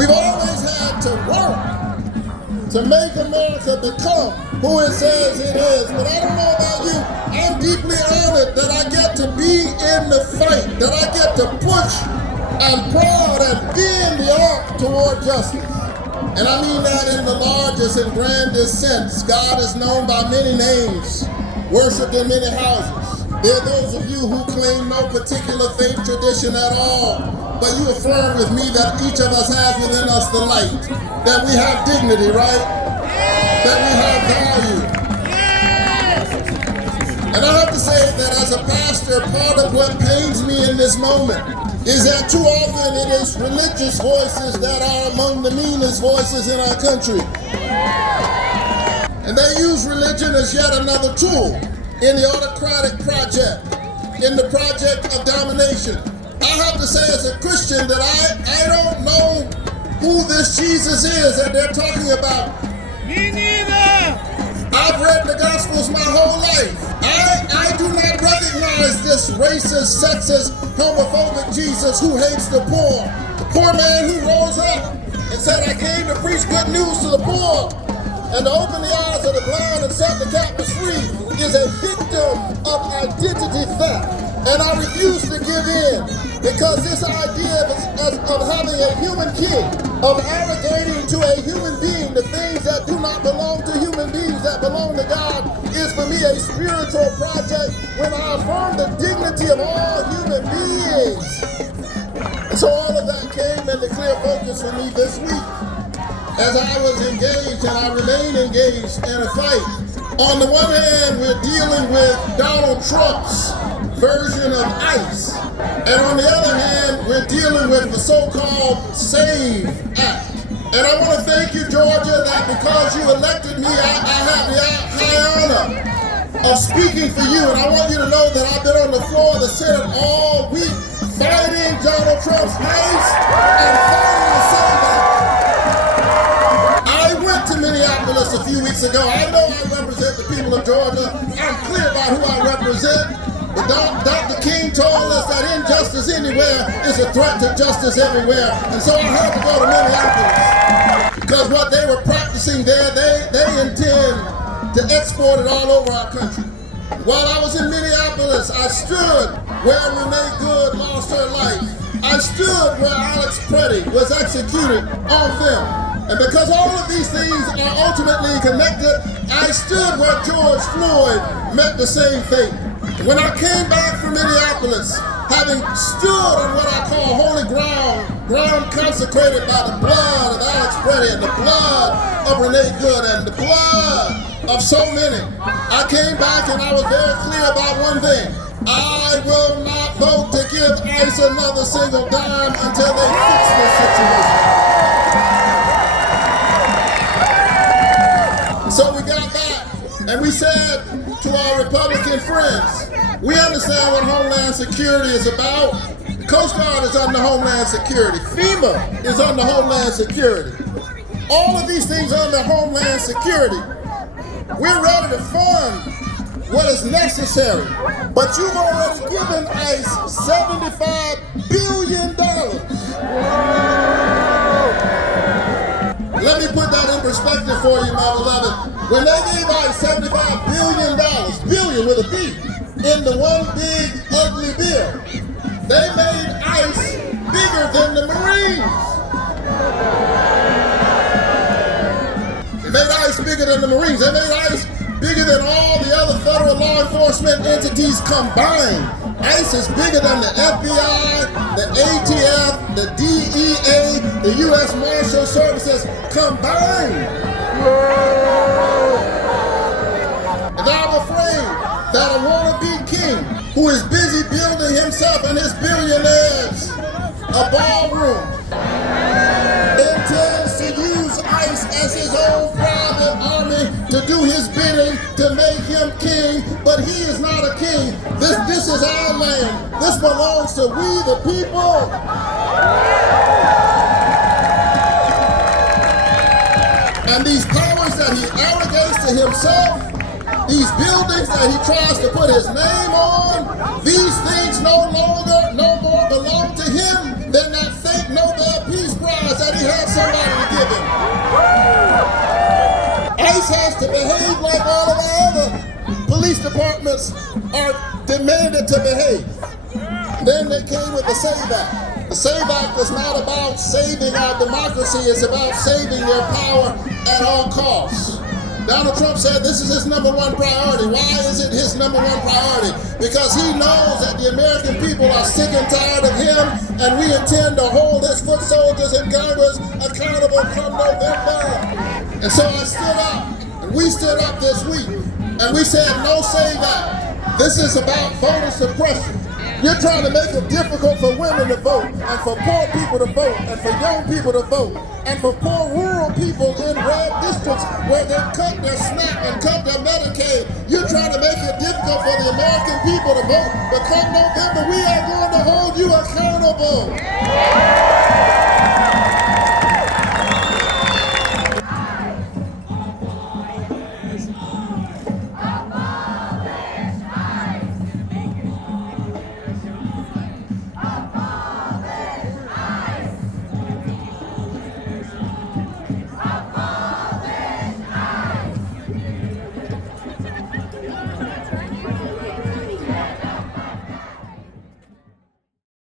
We've always had to work to make America become who it says it is. But I don't know about you, I'm deeply honored that I get to be in the fight, that I get to push and prod and be in the arc toward justice. And I mean that in the largest and grandest sense. God is known by many names, worshiped in many houses. There are those of you who claim no particular faith tradition at all, but you affirm with me that each of us has within us the light, that we have dignity, right? That we have value. And I have to say that as a pastor, part of what pains me in this moment is that too often it is religious voices that are among the meanest voices in our country. And they use religion as yet another tool in the autocratic project, in the project of domination. I have to say as a Christian that I don't know who this Jesus is that they're talking about. Me neither! I've read the Gospels my whole life. I do not recognize this racist, sexist, homophobic Jesus who hates the poor man who rose up and said, I came to preach good news to the poor and to open the eyes of the blind and set the captives free, is a victim of identity theft. And I refuse to give in, because this idea of having a human king, of arrogating to a human being the things that do not belong to human beings that belong to God, is for me a spiritual project when I affirm the dignity of all human beings. And so all of that came into clear focus for me this week as I was engaged, and I remain engaged in a fight. On the one hand, we're dealing with Donald Trump's version of ICE. And on the other hand, we're dealing with the so-called SAVE Act. And I want to thank you, Georgia, that because you elected me, I have the high honor of speaking for you. And I want you to know that I've been on the floor of the Senate all week fighting Donald Trump's ICE and fighting the SAVE Act. I went to Minneapolis a few weeks ago. I know I represent the people of Georgia. I'm clear about who I represent. But Dr. King told us that injustice anywhere is a threat to justice everywhere. And so I had to go to Minneapolis, because what they were practicing there, they intend to export it all over our country. While I was in Minneapolis, I stood where Renee Good lost her life. I stood where Alex Preddy was executed on film. And because all of these things are ultimately connected, I stood where George Floyd met the same fate. When I came back from Minneapolis, having stood on what I call holy ground consecrated by the blood of Alex Preddy and the blood of Renee Good and the blood of so many, I came back and I was very clear about one thing. I will not vote to give ICE another single dime until they fix this situation. So we got back and we said to our Republican friends, we understand what Homeland Security is about. The Coast Guard is under Homeland Security. FEMA is under Homeland Security. All of these things are under Homeland Security. We're ready to fund what is necessary. But you've already given ICE $75 billion. Let me put that in perspective for you, my beloved. When they gave ICE $75 billion with a B, in the one big ugly bill, they made ICE bigger than the Marines. They made ICE bigger than the Marines. They made ICE bigger than all the other federal law enforcement entities combined. ICE is bigger than the FBI, the ATF, the DEA, the U.S. Marshal Services combined. And I'm afraid that a wannabe king who is busy building himself and his billionaires a ballroom intends to use ICE as his own private army to do his bidding to make him king, but he is not a king. This is our land. This belongs to we the people. And these powers that he arrogates to himself, these buildings that he tries to put his name on, these things no more belong to him than that fake Nobel Peace Prize that he has somebody to give him. ICE has to behave like all of our other police departments are demanded to behave. Then they came with the SAVE Act. The SAVE Act is not about saving our democracy, it's about saving their power at all costs. Donald Trump said this is his number one priority. Why is it his number one priority? Because he knows that the American people are sick and tired of him, and we intend to hold his foot soldiers in Congress accountable come November. And so I stood up, and we stood up this week, and we said no SAVE Act. This is about voter suppression. You're trying to make it difficult for women to vote, and for poor people to vote, and for young people to vote, and for poor rural people in red districts where they cut their SNAP and cut their Medicaid. You're trying to make it difficult for the American people to vote, but come November, we are going to hold you accountable.